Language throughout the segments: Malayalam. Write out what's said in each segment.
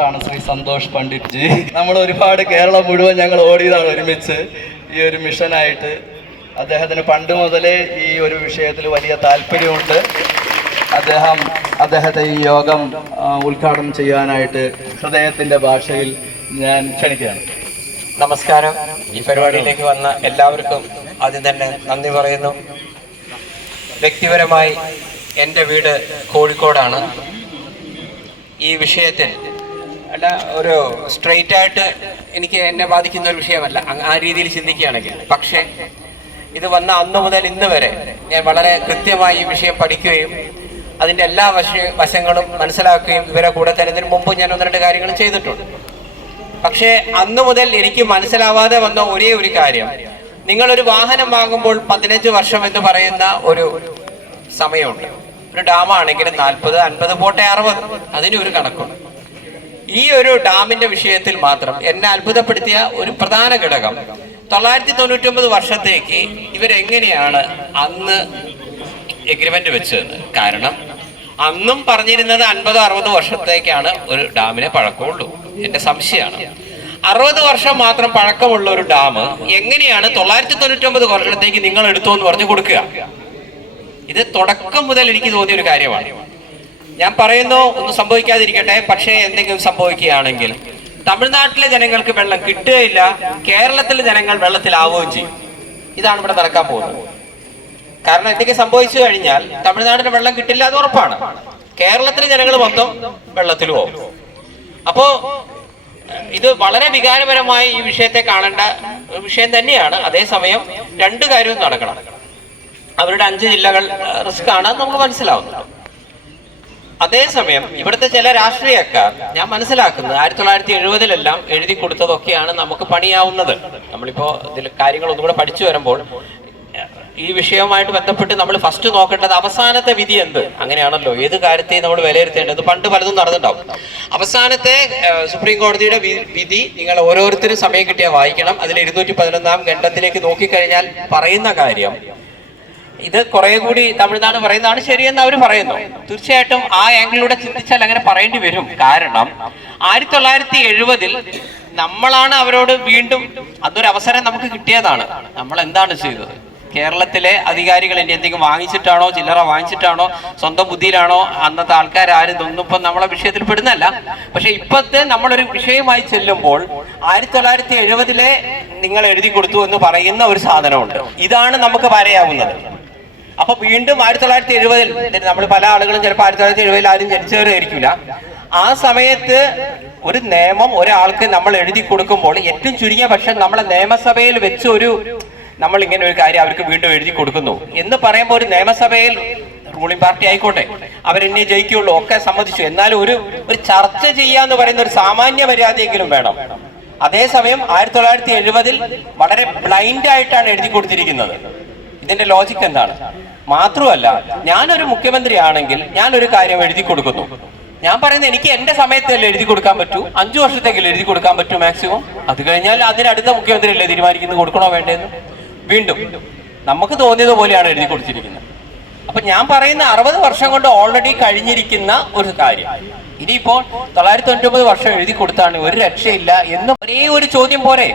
സുഹൃത്താണ് ശ്രീ സന്തോഷ് പണ്ഡിറ്റ് ജി. നമ്മൾ ഒരുപാട് കേരളം മുഴുവൻ ഞങ്ങൾ ഓടിയതാണ് ഒരുമിച്ച് ഈ ഒരു മിഷനായിട്ട്. അദ്ദേഹത്തിന് പണ്ട് മുതലേ ഈ ഒരു വിഷയത്തിൽ വലിയ താല്പര്യമുണ്ട്. അദ്ദേഹത്തെ ഈ യോഗം ഉദ്ഘാടനം ചെയ്യാനായിട്ട് ഹൃദയത്തിൻ്റെ ഭാഷയിൽ ഞാൻ ക്ഷണിക്കുകയാണ്. നമസ്കാരം. ഈ പരിപാടിയിലേക്ക് വന്ന എല്ലാവർക്കും ആദ്യം തന്നെ നന്ദി പറയുന്നു. വ്യക്തിപരമായി എൻ്റെ വീട് കോഴിക്കോടാണ്. ഈ വിഷയത്തിൽ അല്ല, ഒരു സ്ട്രെയിറ്റ് ആയിട്ട് എന്നെ ബാധിക്കുന്ന ഒരു വിഷയമല്ല ആ രീതിയിൽ ചിന്തിക്കുകയാണെങ്കിൽ. പക്ഷേ ഇത് വന്ന അന്ന് മുതൽ ഇന്ന് വരെ ഞാൻ വളരെ കൃത്യമായി ഈ വിഷയം പഠിക്കുകയും അതിൻ്റെ എല്ലാ വശങ്ങളും മനസ്സിലാക്കുകയും ഇവരെ കൂടെ തരുന്നതിന് മുമ്പ് ഞാൻ 1-2 കാര്യങ്ങളും ചെയ്തിട്ടുണ്ട്. പക്ഷേ അന്ന് മുതൽ എനിക്ക് മനസ്സിലാവാതെ വന്ന ഒരേ ഒരു കാര്യം, നിങ്ങളൊരു വാഹനം വാങ്ങുമ്പോൾ 15 വർഷം എന്ന് പറയുന്ന ഒരു സമയമുണ്ട്. ഒരു ഡാമാണെങ്കിൽ 40, 50 പോട്ടെ 60, അതിനൊരു കണക്കുണ്ട്. ഈ ഒരു ഡാമിന്റെ വിഷയത്തിൽ മാത്രം എന്നെ അത്ഭുതപ്പെടുത്തിയ ഒരു പ്രധാന ഘടകം 999 വർഷത്തേക്ക് ഇവരെങ്ങനെയാണ് അന്ന് എഗ്രിമെന്റ് വെച്ചതെന്ന്. കാരണം അന്നും പറഞ്ഞിരുന്നത് 50-60 വർഷത്തേക്കാണ് ഒരു ഡാമിനെ പഴക്കമുള്ളൂ. എന്റെ സംശയമാണ് 60 വർഷം മാത്രം പഴക്കമുള്ള ഒരു ഡാം എങ്ങനെയാണ് 999 വർഷത്തേക്ക് നിങ്ങൾ എടുത്തോ എന്ന് പറഞ്ഞു കൊടുക്കുക. ഇത് തുടക്കം മുതൽ എനിക്ക് തോന്നിയ ഒരു കാര്യമാണ്. ഞാൻ പറയുന്നു, ഒന്നും സംഭവിക്കാതിരിക്കട്ടെ, പക്ഷേ എന്തെങ്കിലും സംഭവിക്കുകയാണെങ്കിൽ തമിഴ്നാട്ടിലെ ജനങ്ങൾക്ക് വെള്ളം കിട്ടുകയില്ല, കേരളത്തിലെ ജനങ്ങൾ വെള്ളത്തിലാവുകയും ചെയ്യും. ഇതാണ് ഇവിടെ നടക്കാൻ പോകുന്നത്. കാരണം എന്തൊക്കെ സംഭവിച്ചു കഴിഞ്ഞാൽ തമിഴ്നാടിന് വെള്ളം കിട്ടില്ല, അത് ഉറപ്പാണ്. കേരളത്തിലെ ജനങ്ങൾ മൊത്തം വെള്ളത്തിൽ പോകും. അപ്പോ ഇത് വളരെ വികാരപരമായി ഈ വിഷയത്തെ കാണേണ്ട വിഷയം തന്നെയാണ്. അതേസമയം 2 കാര്യവും നടക്കണം. അവരുടെ 5 ജില്ലകൾ റിസ്ക് ആണ്, നമുക്ക് മനസ്സിലാവുന്നുണ്ട്. അതേസമയം ഇവിടുത്തെ ചില രാഷ്ട്രീയക്കാർ, ഞാൻ മനസ്സിലാക്കുന്നത് 1970-ലെല്ലാം എഴുതി കൊടുത്തതൊക്കെയാണ് നമുക്ക് പണിയാവുന്നത്. നമ്മളിപ്പോ ഇതിൽ കാര്യങ്ങൾ ഒന്നുകൂടെ പഠിച്ചു വരുമ്പോൾ ഈ വിഷയവുമായിട്ട് ബന്ധപ്പെട്ട് നമ്മൾ ഫസ്റ്റ് നോക്കേണ്ടത് അവസാനത്തെ വിധി എന്ത്. അങ്ങനെയാണല്ലോ ഏത് കാര്യത്തെയും നമ്മൾ വിലയിരുത്തേണ്ടത്. പണ്ട് പലതും നടന്നിട്ടുണ്ടാവും. അവസാനത്തെ സുപ്രീം കോടതിയുടെ വിധി നിങ്ങൾ ഓരോരുത്തരും സമയം കിട്ടിയാൽ വായിക്കണം. അതിൽ 211-ാം ഖണ്ഡത്തിലേക്ക് നോക്കിക്കഴിഞ്ഞാൽ പറയുന്ന കാര്യം, ഇത് കുറെ കൂടി തമിഴ്നാട് പറയുന്നതാണ് ശരിയെന്ന് അവർ പറയുന്നു. തീർച്ചയായിട്ടും ആ ആംഗിളിലൂടെ ചിന്തിച്ചാൽ അങ്ങനെ പറയേണ്ടി വരും. കാരണം 1970-ൽ നമ്മളാണ് അവരോട് വീണ്ടും അതൊരു അവസരം നമുക്ക് കിട്ടിയതാണ്. നമ്മൾ എന്താണ് ചെയ്തത്? കേരളത്തിലെ അധികാരികൾ ഇനി എന്തെങ്കിലും വാങ്ങിച്ചിട്ടാണോ, ചില്ലറ വാങ്ങിച്ചിട്ടാണോ, സ്വന്തം ബുദ്ധിയിലാണോ, അന്നത്തെ ആൾക്കാരും ഇതൊന്നും ഇപ്പം നമ്മളെ വിഷയത്തിൽ പെടുന്നല്ല. പക്ഷെ ഇപ്പോഴത്തെ നമ്മളൊരു വിഷയമായി ചെല്ലുമ്പോൾ 1970-ലെ നിങ്ങൾ എഴുതി കൊടുത്തു എന്ന് പറയുന്ന ഒരു സാധനമുണ്ട്. ഇതാണ് നമുക്ക് പറയാവുന്നത്. അപ്പൊ വീണ്ടും 1970-ൽ നമ്മൾ പല ആളുകളും ചിലപ്പോൾ 1970-ൽ ആരും ജനിച്ചവരായിരിക്കില്ല. ആ സമയത്ത് ഒരു നിയമം ഒരാൾക്ക് നമ്മൾ എഴുതി കൊടുക്കുമ്പോൾ ഏറ്റവും ചുരുങ്ങിയ പക്ഷം നമ്മളെ നിയമസഭയിൽ വെച്ച് നമ്മൾ ഇങ്ങനെ ഒരു കാര്യം അവർക്ക് വീണ്ടും എഴുതി കൊടുക്കുന്നു എന്ന് പറയുമ്പോൾ ഒരു നിയമസഭയിൽ റൂളിംഗ് പാർട്ടി ആയിക്കോട്ടെ, അവരെന്നെ ജയിക്കുള്ളൂ, ഒക്കെ സമ്മതിച്ചു. എന്നാലും ഒരു ചർച്ച ചെയ്യാന്ന് പറയുന്ന ഒരു സാമാന്യ മര്യാദയെങ്കിലും വേണം. അതേസമയം 1970-ൽ വളരെ ബ്ലൈൻഡ് ആയിട്ടാണ് എഴുതി കൊടുത്തിരിക്കുന്നത്. ഇതിന്റെ ലോജിക്ക് എന്താണ്? മാത്രമല്ല, ഞാനൊരു മുഖ്യമന്ത്രി ആണെങ്കിൽ ഞാനൊരു കാര്യം എഴുതി കൊടുക്കുന്നു. ഞാൻ പറയുന്നത് എനിക്ക് എന്റെ സമയത്തല്ലേ എഴുതി കൊടുക്കാൻ പറ്റൂ, 5 വർഷത്തേക്കല്ലേ എഴുതി കൊടുക്കാൻ പറ്റൂ മാക്സിമം. അത് കഴിഞ്ഞാൽ അതിനടുത്ത മുഖ്യമന്ത്രി അല്ലേ തീരുമാനിക്കുന്നത് കൊടുക്കണോ വേണ്ടതെന്ന്. വീണ്ടും നമുക്ക് തോന്നിയത് പോലെയാണ് എഴുതി കൊടുത്തിരിക്കുന്നത്. അപ്പൊ ഞാൻ പറയുന്ന 60 വർഷം കൊണ്ട് ഓൾറെഡി കഴിഞ്ഞിരിക്കുന്ന ഒരു കാര്യം ഇനിയിപ്പോൾ 999 വർഷം എഴുതി കൊടുത്താണ് ഒരു രക്ഷയില്ല എന്ന് ഒരേ ഒരു ചോദ്യം പോരെ.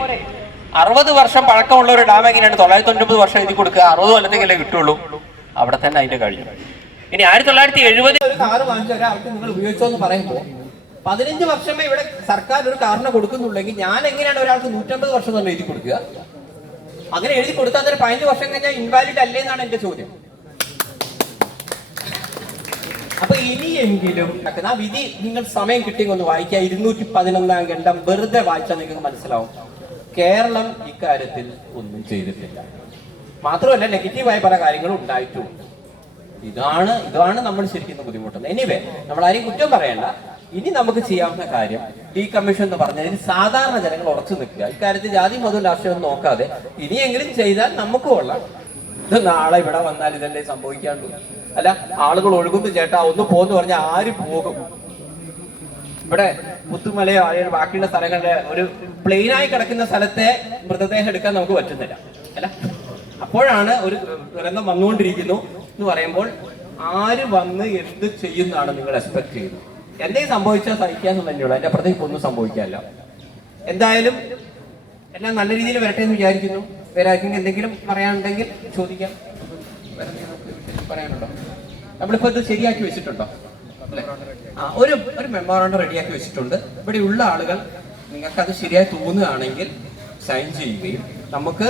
60 വർഷം പഴക്കമുള്ള ഒരു ഡാം എങ്ങനെയാണ് 999 വർഷം എഴുതി കൊടുക്കുക? 60 കൊല്ലത്തേക്കല്ലേ കിട്ടുള്ളൂ. അവിടെ തന്നെ അതിന്റെ കഴിഞ്ഞു. ഇനി 1970 ഒരു കാറ് വാങ്ങിച്ച ഒരാൾക്ക് നിങ്ങൾ ഉപയോഗിച്ചോന്ന് പറയുമ്പോൾ 15 വർഷമേ ഇവിടെ സർക്കാർ ഒരു കാറിന് കൊടുക്കുന്നുള്ളെങ്കിൽ ഞാൻ എങ്ങനെയാണ് ഒരാൾക്ക് 150 വർഷം തന്നെ എഴുതി കൊടുക്കുക? അങ്ങനെ എഴുതി കൊടുത്താൽ 15 വർഷം കഴിഞ്ഞാൽ ഇൻവാലിഡ് അല്ലേ എന്നാണ് എന്റെ ചോദ്യം. അപ്പൊ ഇനിയെങ്കിലും ആ വിധി നിങ്ങൾ സമയം കിട്ടിയെങ്കിൽ ഒന്ന് വായിക്കുക. 211-ാം ഖണ്ഡം വെറുതെ വായിച്ചാൽ നിങ്ങൾക്ക് മനസ്സിലാവും കേരളം ഇക്കാര്യത്തിൽ ഒന്നും ചെയ്തിട്ടില്ല. മാത്രമല്ല നെഗറ്റീവായ പല കാര്യങ്ങളും ഉണ്ടായിട്ടുമുണ്ട്. ഇതാണ് നമ്മൾ ശരിക്കും ബുദ്ധിമുട്ടുന്നത്. എനിവേ, നമ്മൾ ആരെയും കുറ്റം പറയണ്ട. ഇനി നമുക്ക് ചെയ്യാവുന്ന കാര്യം ഡീകമ്മീഷൻ എന്ന് പറഞ്ഞാൽ സാധാരണ ജനങ്ങൾ ഉറച്ചു നിൽക്കുക. ഇക്കാര്യത്തിൽ ജാതി മതവും രാഷ്ട്രീയം നോക്കാതെ ഇനിയെങ്കിലും ചെയ്താൽ നമുക്ക് കൊള്ളാം. ഇത് നാളെ ഇവിടെ വന്നാൽ ഇതല്ലേ സംഭവിക്കാണ്ടു. അല്ല, ആളുകൾ ഒഴുകുന്നു ചേട്ടാ ഒന്ന് പോന്ന് പറഞ്ഞാൽ ആര് പോകും? ഇവിടെ പുത്തുമലയോ അല്ലെങ്കിൽ ബാക്കിയുള്ള സ്ഥലങ്ങളിലെ ഒരു പ്ലെയിനായി കിടക്കുന്ന സ്ഥലത്തെ മൃതദേഹം എടുക്കാൻ നമുക്ക് പറ്റുന്നില്ല. അല്ല, അപ്പോഴാണ് ഒരു ദുരന്തം വന്നുകൊണ്ടിരിക്കുന്നു എന്ന് പറയുമ്പോൾ ആര് വന്ന് എന്ത് ചെയ്യുന്നതാണ് നിങ്ങൾ എക്സ്പെക്ട് ചെയ്യുന്നത്? എന്തെങ്കിലും സംഭവിച്ചാൽ സഹിക്കാന്ന് തന്നെയുള്ളൂ, എൻ്റെ അപ്പുറത്തേക്ക് ഒന്നും സംഭവിക്കാമല്ലോ. എന്തായാലും എല്ലാം നല്ല രീതിയിൽ വരട്ടെ എന്ന് വിചാരിക്കുന്നു. വേറെ ആർക്കെങ്കിലും എന്തെങ്കിലും പറയാനുണ്ടെങ്കിൽ ചോദിക്കാം. പറയാനുണ്ടോ? നമ്മളിപ്പോൾ ഇത് ശരിയാക്കി വെച്ചിട്ടുണ്ടോ? അല്ലേ? ഒരു മെമ്മോറാണ്ടം റെഡിയാക്കി വെച്ചിട്ടുണ്ട്. ഇവിടെ ഉള്ള ആളുകൾ നിങ്ങൾക്കത് ശരിയായി തോന്നുകയാണെങ്കിൽ സൈൻ ചെയ്യുകയും നമുക്ക്,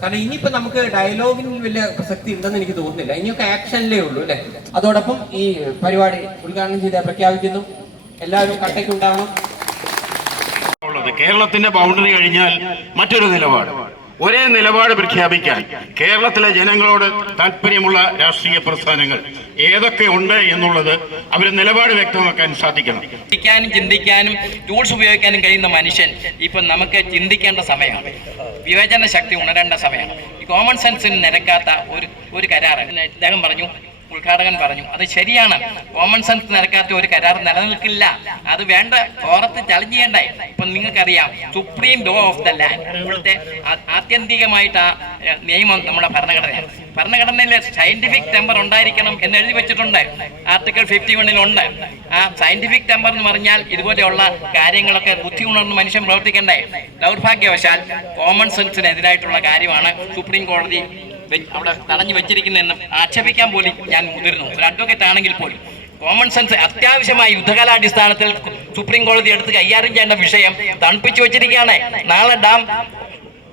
കാരണം ഇനിയിപ്പോൾ നമുക്ക് ഡയലോഗിന് വലിയ പ്രസക്തി ഉണ്ടെന്ന് എനിക്ക് തോന്നുന്നില്ല, ഇനിയൊക്കെ ആക്ഷനിലേ ഉള്ളൂ അല്ലേ. അതോടൊപ്പം ഈ പരിപാടി ഉദ്ഘാടനം ചെയ്ത് പ്രഖ്യാപിക്കുന്നു. എല്ലാവരും കട്ടയ്ക്കുണ്ടാവണം. കേരളത്തിന്റെ ബൗണ്ടറി കഴിഞ്ഞാൽ മറ്റൊരു നിലപാട്, ഒരേ നിലപാട് പ്രഖ്യാപിക്കാൻ കേരളത്തിലെ ജനങ്ങളോട് താല്പര്യമുള്ള രാഷ്ട്രീയ പ്രസ്ഥാനങ്ങൾ ഏതൊക്കെ ഉണ്ട് എന്നുള്ളത് അവർ നിലപാട് വ്യക്തമാക്കാൻ സാധിക്കണം. ചിന്തിക്കാനും ടൂൾസ് ഉപയോഗിക്കാനും കഴിയുന്ന മനുഷ്യൻ ഇപ്പം നമുക്ക് ചിന്തിക്കേണ്ട സമയമാണ്, വിവേചന ശക്തി ഉണരേണ്ട സമയമാണ്. ഈ കോമൺ സെൻസിന് നിരക്കാത്ത ഒരു കരാർ അദ്ദേഹം പറഞ്ഞു, ഉദ്ഘാടകൻ പറഞ്ഞു, അത് ശരിയാണ്. കോമൺ സെൻസ് നിരക്കാത്ത ഒരു കരാർ നിലനിൽക്കില്ല. അത് വേണ്ട ഫോറത്ത് ചലഞ്ച് ചെയ്യണ്ടേ. ഇപ്പൊ നിങ്ങൾക്കറിയാം, supreme law of the land, ഇവിടുത്തെ ആത്യന്തികമായിട്ട് ആ നിയമം നമ്മുടെ ഭരണഘടനയിൽ സയന്റിഫിക് ടെമ്പർ ഉണ്ടായിരിക്കണം എന്ന് എഴുതി വെച്ചിട്ടുണ്ട്. ആർട്ടിക്കിൾ 51 ആ സയന്റിഫിക് ടെമ്പർ എന്ന് പറഞ്ഞാൽ ഇതുപോലെയുള്ള കാര്യങ്ങളൊക്കെ ബുദ്ധി ഉണർന്ന് മനുഷ്യൻ പ്രവർത്തിക്കണ്ടേ. ദൗർഭാഗ്യവശാൽ കോമൺ സെൻസിനെതിരായിട്ടുള്ള കാര്യമാണ് സുപ്രീം കോടതി അവിടെ തടഞ്ഞു വെച്ചിരിക്കുന്നതെന്ന് ആക്ഷേപിക്കാൻ പോലും ഞാൻ മുതിർന്നു. ഒരു അഡ്വക്കേറ്റ് ആണെങ്കിൽ പോലും കോമൺ സെൻസ് അത്യാവശ്യമായി യുദ്ധകാലാടിസ്ഥാനത്തിൽ സുപ്രീം കോടതി എടുത്ത് കൈകാര്യം ചെയ്യേണ്ട വിഷയം തണുപ്പിച്ചു വെച്ചിരിക്കുകയാണ്. നാളെ ഡാം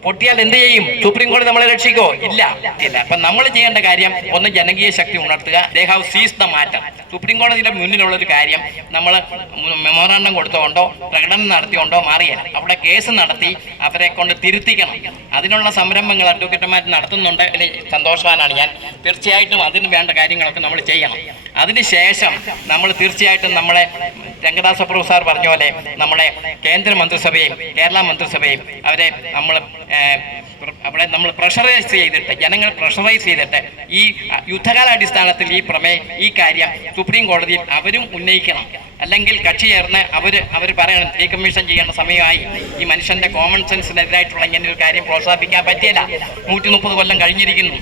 പൊട്ടിയാൽ എന്ത് ചെയ്യും? സുപ്രീം കോടതി നമ്മളെ രക്ഷിക്കോ? ഇല്ല. അപ്പൊ നമ്മൾ ചെയ്യേണ്ട കാര്യം ഒന്ന് ജനകീയ ശക്തി ഉണർത്തുക. ദേ ഹാവ് സീസ് ദ മാറ്റർ. സുപ്രീം കോടതിയുടെ മുന്നിലുള്ള ഒരു കാര്യം നമ്മൾ മെമ്മോറാണ്ടം കൊടുത്തുകൊണ്ടോ പ്രകടനം നടത്തിക്കൊണ്ടോ മാറിയല്ല, അവിടെ കേസ് നടത്തി അവരെ കൊണ്ട് തിരുത്തിക്കണം. അതിനുള്ള സംരംഭങ്ങൾ അഡ്വക്കേറ്റുമാർ നടത്തുന്നുണ്ട്. അതിൽ സന്തോഷവാനാണ് ഞാൻ. തീർച്ചയായിട്ടും അതിന് വേണ്ട കാര്യങ്ങളൊക്കെ നമ്മൾ ചെയ്യണം. അതിനുശേഷം നമ്മൾ തീർച്ചയായിട്ടും നമ്മളെ രംഗദാസ പ്രഭു സാർ പറഞ്ഞ പോലെ നമ്മുടെ കേന്ദ്ര മന്ത്രിസഭയും കേരള മന്ത്രിസഭയും അവരെ നമ്മൾ പ്രഷറൈസ് ചെയ്തിട്ട്, ജനങ്ങൾ പ്രഷറൈസ് ചെയ്തിട്ട് ഈ യുദ്ധകാലാടിസ്ഥാനത്തിൽ ഈ കാര്യം സുപ്രീം കോടതിയിൽ അവരും ഉന്നയിക്കണം. അല്ലെങ്കിൽ കക്ഷി ചേർന്ന് അവർ പറയണം ഡീകമ്മീഷൻ ചെയ്യേണ്ട സമയമായി. ഈ മനുഷ്യന്റെ കോമൺ സെൻസിനെതിരായിട്ടുള്ള ഇങ്ങനെ ഒരു കാര്യം പ്രോത്സാഹിപ്പിക്കാൻ പറ്റിയില്ല. 130 കൊല്ലം കഴിഞ്ഞിരിക്കുന്നു.